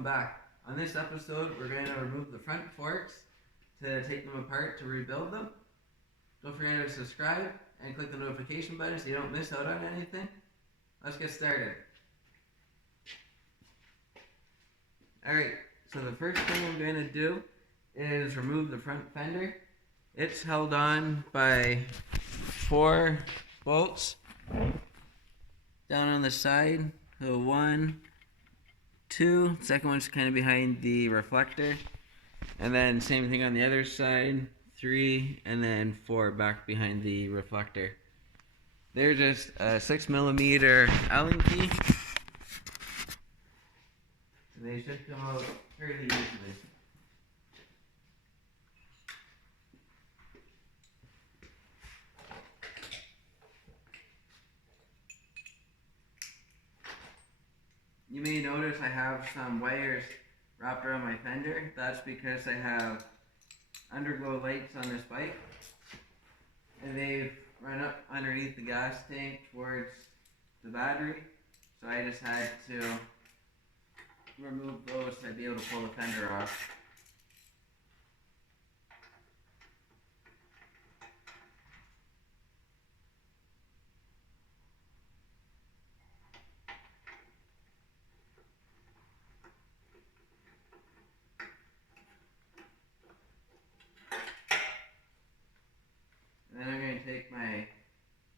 welcome back. On this episode, we're going to remove the front forks to take them apart to rebuild them. Don't forget to subscribe and click the notification button so you don't miss out on anything. Let's get started. Alright, so the first thing I'm going to do is remove the front fender. It's held on by 4 bolts down on the side. So 1, 2, second one's kind of behind the reflector, and then same thing on the other side, 3, and then 4 back behind the reflector. They're just a 6mm Allen key. So they should come out fairly easily. You may notice I have some wires wrapped around my fender. That's because I have underglow lights on this bike, and they've run up underneath the gas tank towards the battery, so I just had to remove those to be able to pull the fender off. And then I'm going to take my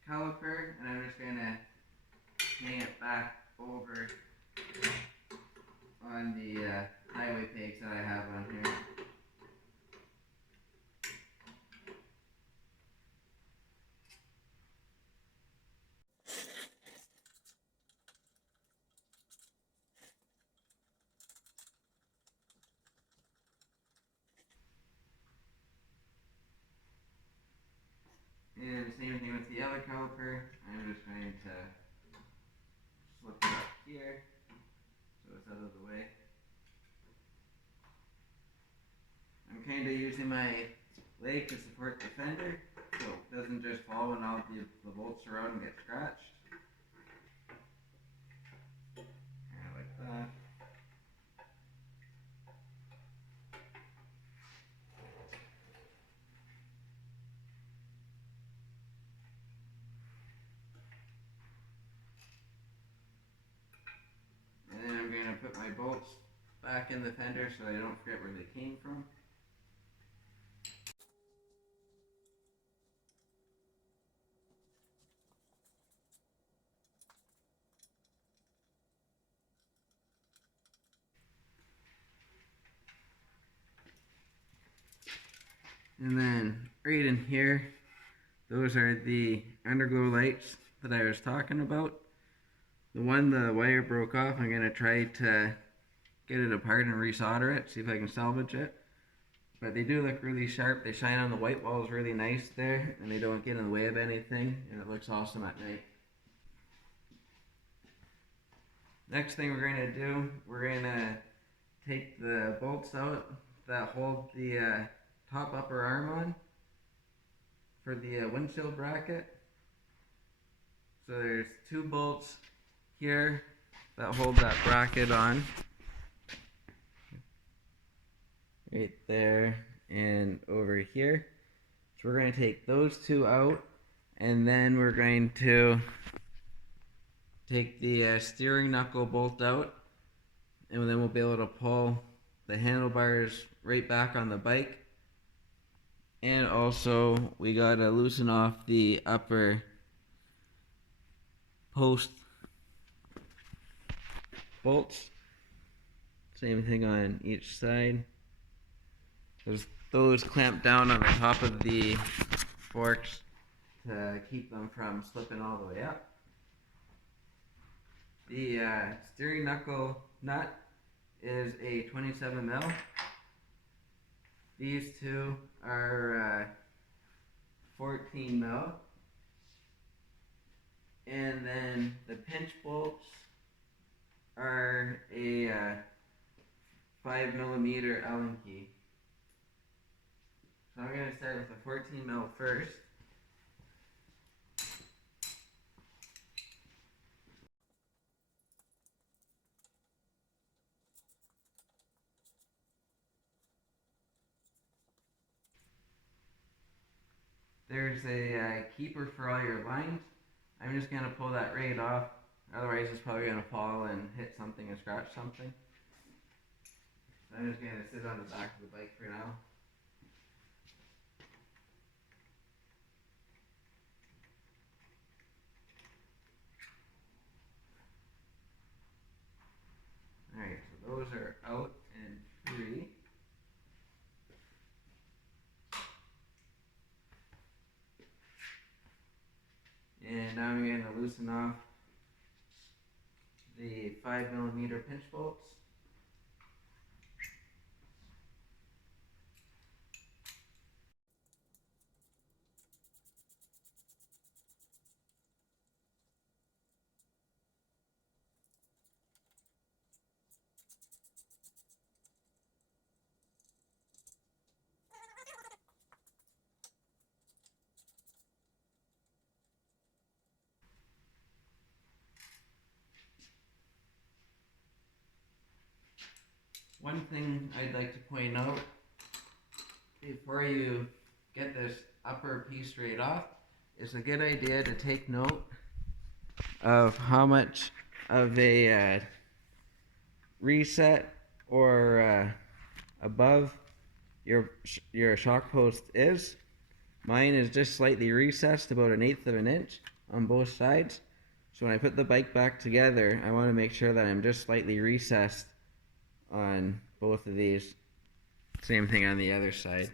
caliper and I'm just going to hang it back over on the highway pegs that I have on here. And same thing with the other caliper. I'm just going to slip it up here so it's out of the way. I'm kind of using my leg to support the fender so it doesn't just fall when all the bolts are out and get scratched. Kind of like that. And then I'm going to put my bolts back in the fender so I don't forget where they came from. And then right in here, those are the underglow lights that I was talking about. The one the wire broke off, I'm going to try to get it apart and resolder it, see if I can salvage it. But they do look really sharp. They shine on the white walls really nice there, and they don't get in the way of anything, and it looks awesome at night. Next thing we're going to do, we're going to take the bolts out that hold the top upper arm on for the windshield bracket. So there's 2 bolts here that hold that bracket on, right there and over here. So we're going to take those 2 out, and then we're going to take the steering knuckle bolt out, and then we'll be able to pull the handlebars right back on the bike. And also we gotta loosen off the upper post bolts. Same thing on each side. Those clamp down on the top of the forks to keep them from slipping all the way up. The steering knuckle nut is a 27mm. These 2 are 14mm. And then the pinch bolts are a 5mm Allen key. So I'm going to start with the 14mm first. there's a keeper for all your lines. I'm just gonna pull that right off. Otherwise, it's probably gonna fall and hit something and scratch something. So I'm just gonna sit on the back of the bike for now. Alright, so those are out and free. And now I'm going to loosen off the 5mm pinch bolts. One thing I'd like to point out before you get this upper piece right off, it's a good idea to take note of how much of a reset or above your shock post is. Mine is just slightly recessed, about 1/8 of an inch on both sides. So when I put the bike back together, I want to make sure that I'm just slightly recessed on both of these. Same thing on the other side.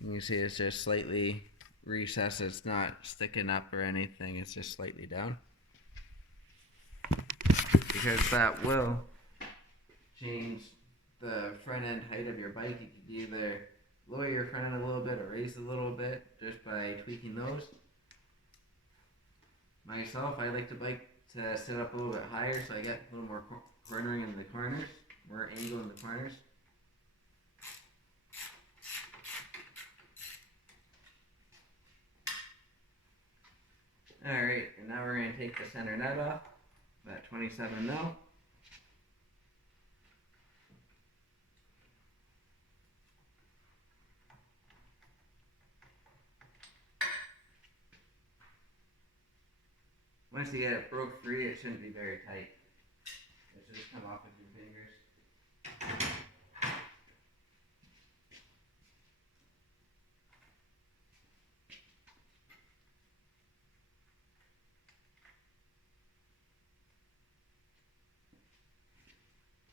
You can see it's just slightly recessed. It's not sticking up or anything. It's just slightly down. Because that will change the front end height of your bike. You could either lower your front end a little bit or raise it a little bit just by tweaking those. Myself, I like the bike to sit up a little bit higher so I get a little more cornering in the corners, more angle in the corners. Alright, and now we're going to take the center nut off, that 27mm. Once you get it broke free, it shouldn't be very tight. It should just come off with your fingers.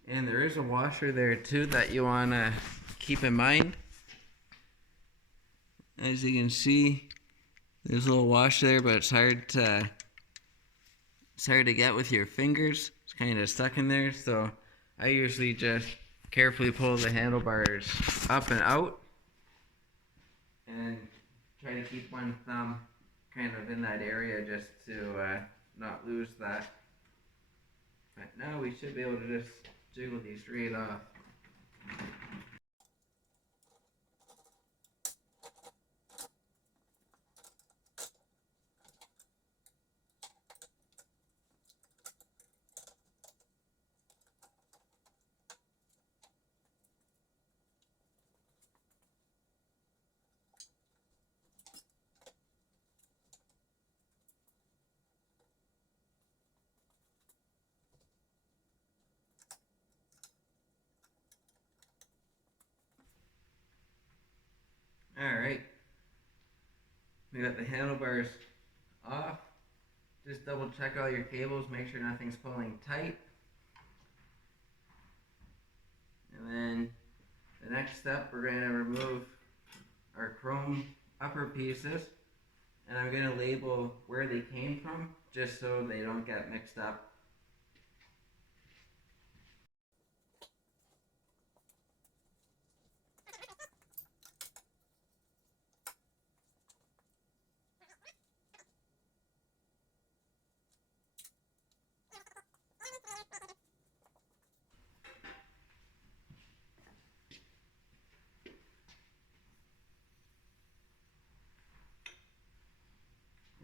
And there is a washer there too that you want to keep in mind. As you can see, there's a little washer there, but it's hard to get with your fingers. It's kind of stuck in there, so I usually just carefully pull the handlebars up and out and try to keep one thumb kind of in that area just to not lose that. But now we should be able to just jiggle these straight off. Alright, we got the handlebars off. Just double check all your cables, make sure nothing's pulling tight. And then the next step, we're going to remove our chrome upper pieces. And I'm going to label where they came from, just so they don't get mixed up.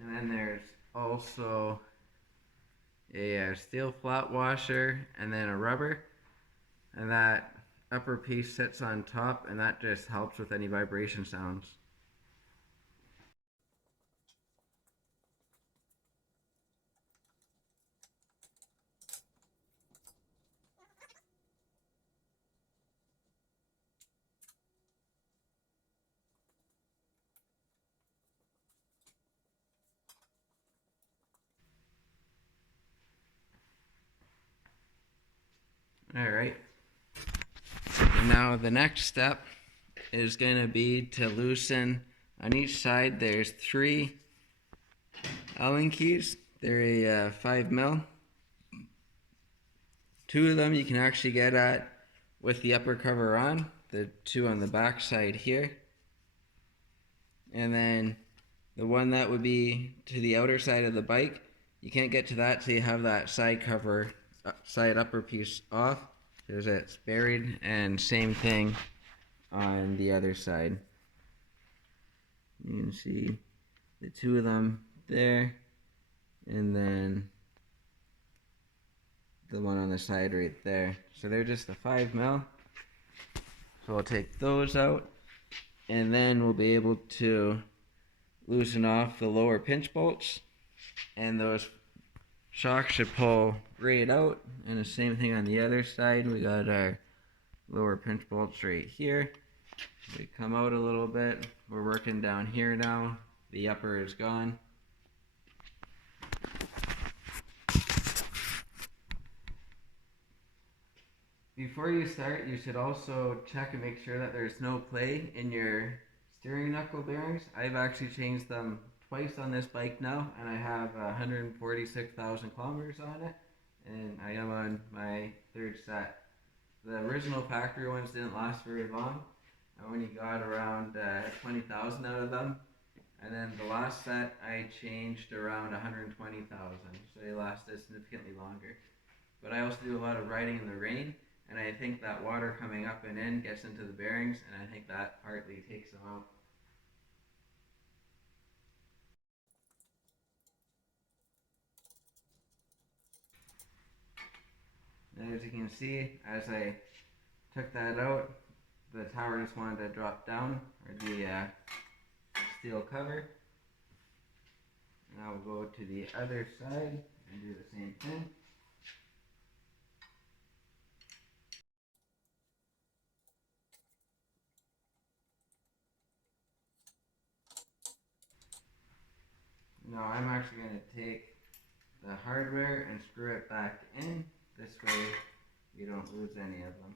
And then there's also a steel flat washer and then a rubber. And that upper piece sits on top, and that just helps with any vibration sounds. Alright, now the next step is going to be to loosen on each side. There's 3 Allen keys. They're a 5mm. 2 of them you can actually get at with the upper cover on, the 2 on the back side here. And then the one that would be to the outer side of the bike, you can't get to that till you have that side cover, side upper piece off, because it's buried, and same thing on the other side. You can see the 2 of them there, and then the one on the side right there. So they're just a 5mm. So we'll take those out, and then we'll be able to loosen off the lower pinch bolts, and those shocks should pull right out. And the same thing on the other side. We got our lower pinch bolts right here. They come out a little bit. We're working down here now. The upper is gone. Before you start, you should also check and make sure that there's no play in your steering knuckle bearings. I've actually changed them twice on this bike now, and I have 146,000 kilometers on it, and I am on my 3rd set. The original factory ones didn't last very long. I only got around 20,000 out of them, and then the last set I changed around 120,000, so they lasted significantly longer. But I also do a lot of riding in the rain, and I think that water coming up and in gets into the bearings, and I think that partly takes them out. And as you can see, as I took that out, the tower just wanted to drop down, or the steel cover. Now we'll go to the other side and do the same thing. Now I'm actually going to take the hardware and screw it back in. This way you don't lose any of them.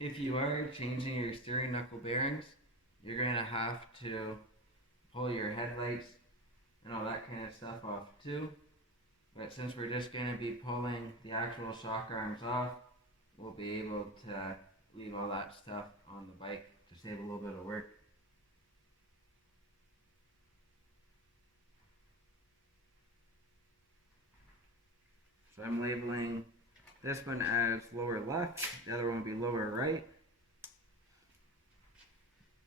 If you are changing your steering knuckle bearings, you're going to have to pull your headlights and all that kind of stuff off too. But since we're just going to be pulling the actual shock arms off, we'll be able to leave all that stuff on the bike to save a little bit of work. So I'm labeling this one as lower left, the other one will be lower right.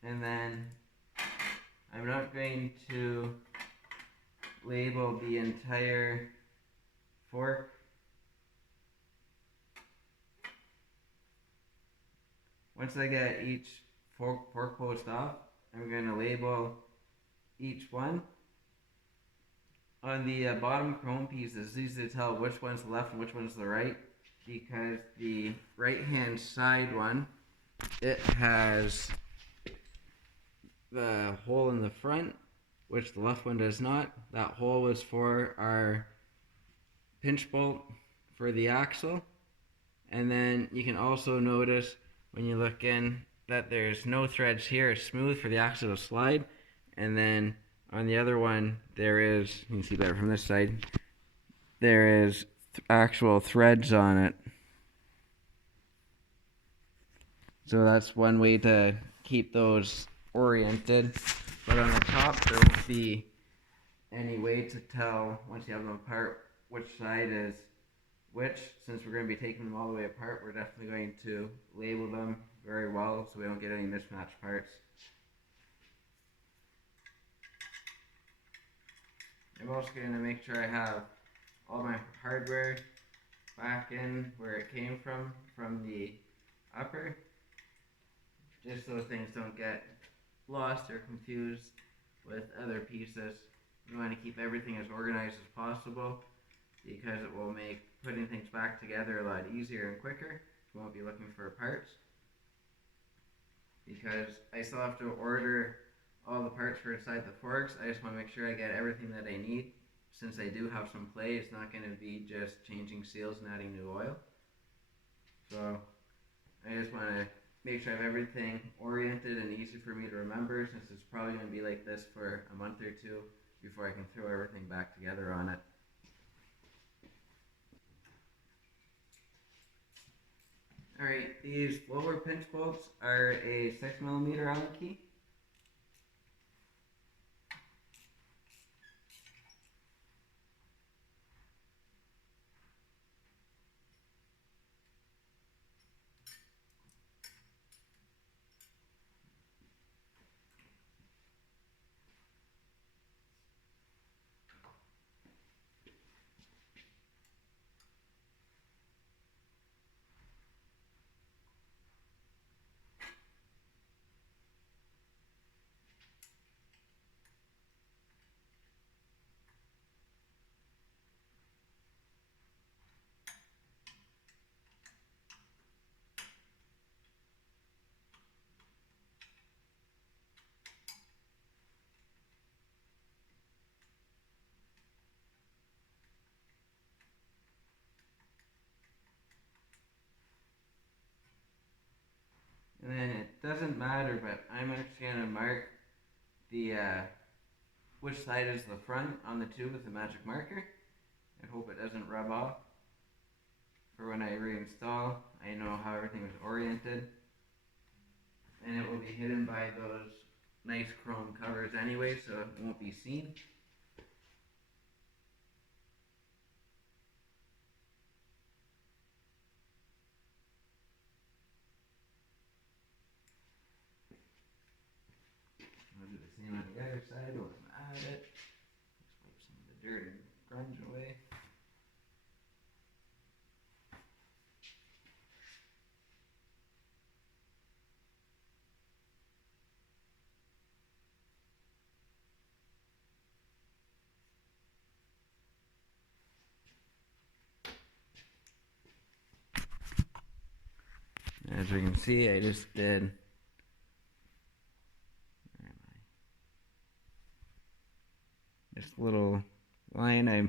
And then I'm not going to label the entire fork. Once I get each fork post off, I'm going to label each one. On the bottom chrome piece, it's easy to tell which one's the left and which one's the right, because the right hand side one, it has the hole in the front, which the left one does not. That hole was for our pinch bolt for the axle. And then you can also notice when you look in that there's no threads here. It's smooth for the axle to slide. And then on the other one, there is, you can see better from this side, there is actual threads on it. So that's one way to keep those oriented. But on the top, there won't be any way to tell, once you have them apart, which side is which. Since we're going to be taking them all the way apart, we're definitely going to label them very well so we don't get any mismatched parts. I'm also going to make sure I have all my hardware back in where it came from the upper, just so things don't get lost or confused with other pieces. You want to keep everything as organized as possible, because it will make putting things back together a lot easier and quicker. You won't be looking for parts, because I still have to order all the parts for inside the forks. I just want to make sure I get everything that I need. Since I do have some play, it's not going to be just changing seals and adding new oil. So I just want to make sure I have everything oriented and easy for me to remember, since it's probably going to be like this for a month or two before I can throw everything back together on it. Alright, these lower pinch bolts are a 6mm Allen key. And then it doesn't matter, but I'm actually going to mark the which side is the front on the tube with the magic marker. I hope it doesn't rub off. For when I reinstall, I know how everything is oriented. And it will be hidden by those nice chrome covers anyway, so it won't be seen. I'll do the same on the other side when I'm at it. Just wipe some of the dirt and grunge away. As you can see, I just did this little line. I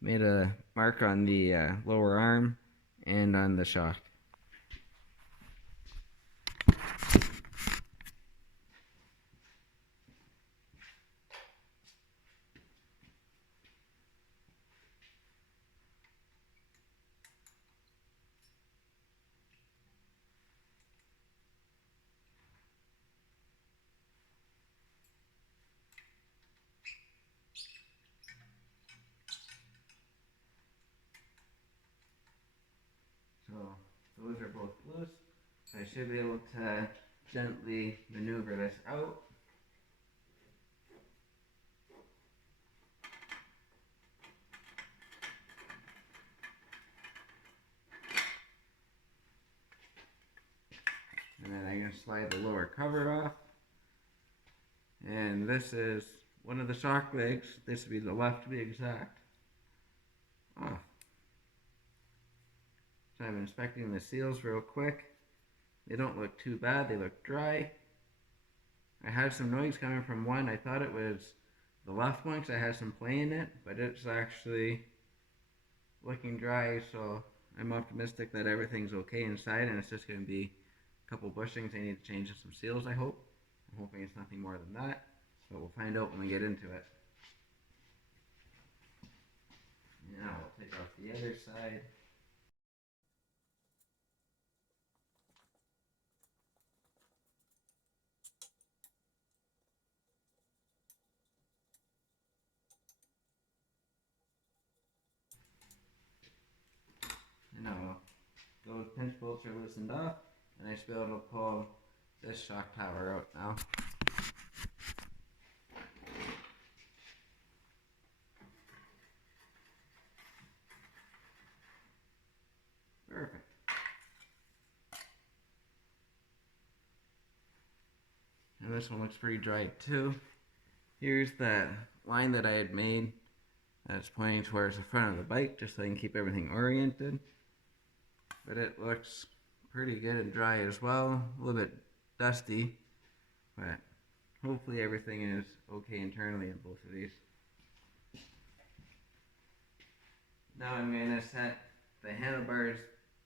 made a mark on the lower arm and on the shock. So those are both loose. So I should be able to gently maneuver this out. And then I'm going to slide the lower cover off. And this is one of the shock legs. This would be the left to be exact. Oh. So I'm inspecting the seals real quick. They don't look too bad, they look dry. I had some noise coming from one. I thought it was the left one because I had some play in it, but it's actually looking dry, so I'm optimistic that everything's okay inside, and it's just going to be a couple bushings I need to change and some seals, I hope. I'm hoping it's nothing more than that, but we'll find out when we get into it. Now we'll take off the other side. And now those pinch bolts are loosened off, and I should be able to pull this shock tower out now. Perfect. And this one looks pretty dry too. Here's that line that I had made that's pointing towards the front of the bike, just so I can keep everything oriented. But it looks pretty good and dry as well. A little bit dusty, but hopefully everything is okay internally in both of these. Now I'm going to set the handlebars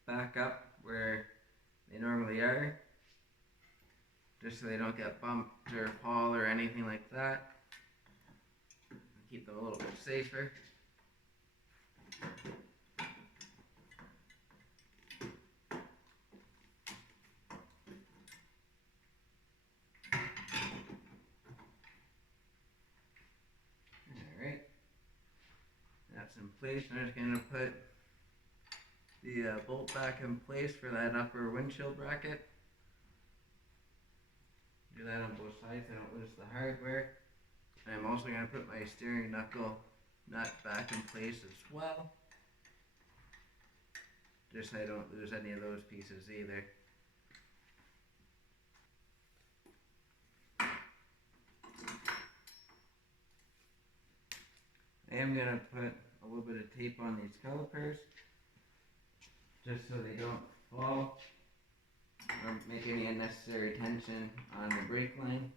back up where they normally are, just so they don't get bumped or fall or anything like that. Keep them a little bit safer. Alright, that's in place. I'm just going to put the bolt back in place for that upper windshield bracket. Do that on both sides so I don't lose the hardware. And I'm also going to put my steering knuckle nut back in place as well, just so I don't lose any of those pieces either. I am going to put a little bit of tape on these calipers, just so they don't fall or make any unnecessary tension on the brake line.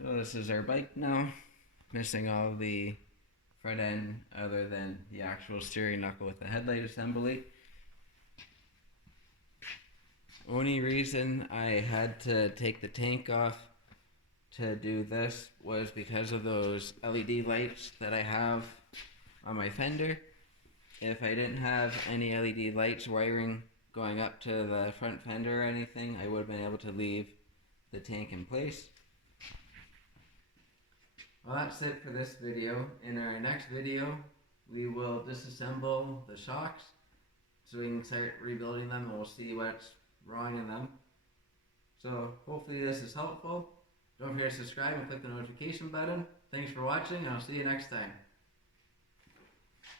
So this is our bike now, missing all the front end other than the actual steering knuckle with the headlight assembly. Only reason I had to take the tank off to do this was because of those LED lights that I have on my fender. If I didn't have any LED lights wiring going up to the front fender or anything, I would have been able to leave the tank in place. Well, that's it for this video. In our next video, we will disassemble the shocks so we can start rebuilding them, and we'll see what's wrong in them. So hopefully this is helpful. Don't forget to subscribe and click the notification button. Thanks for watching, and I'll see you next time.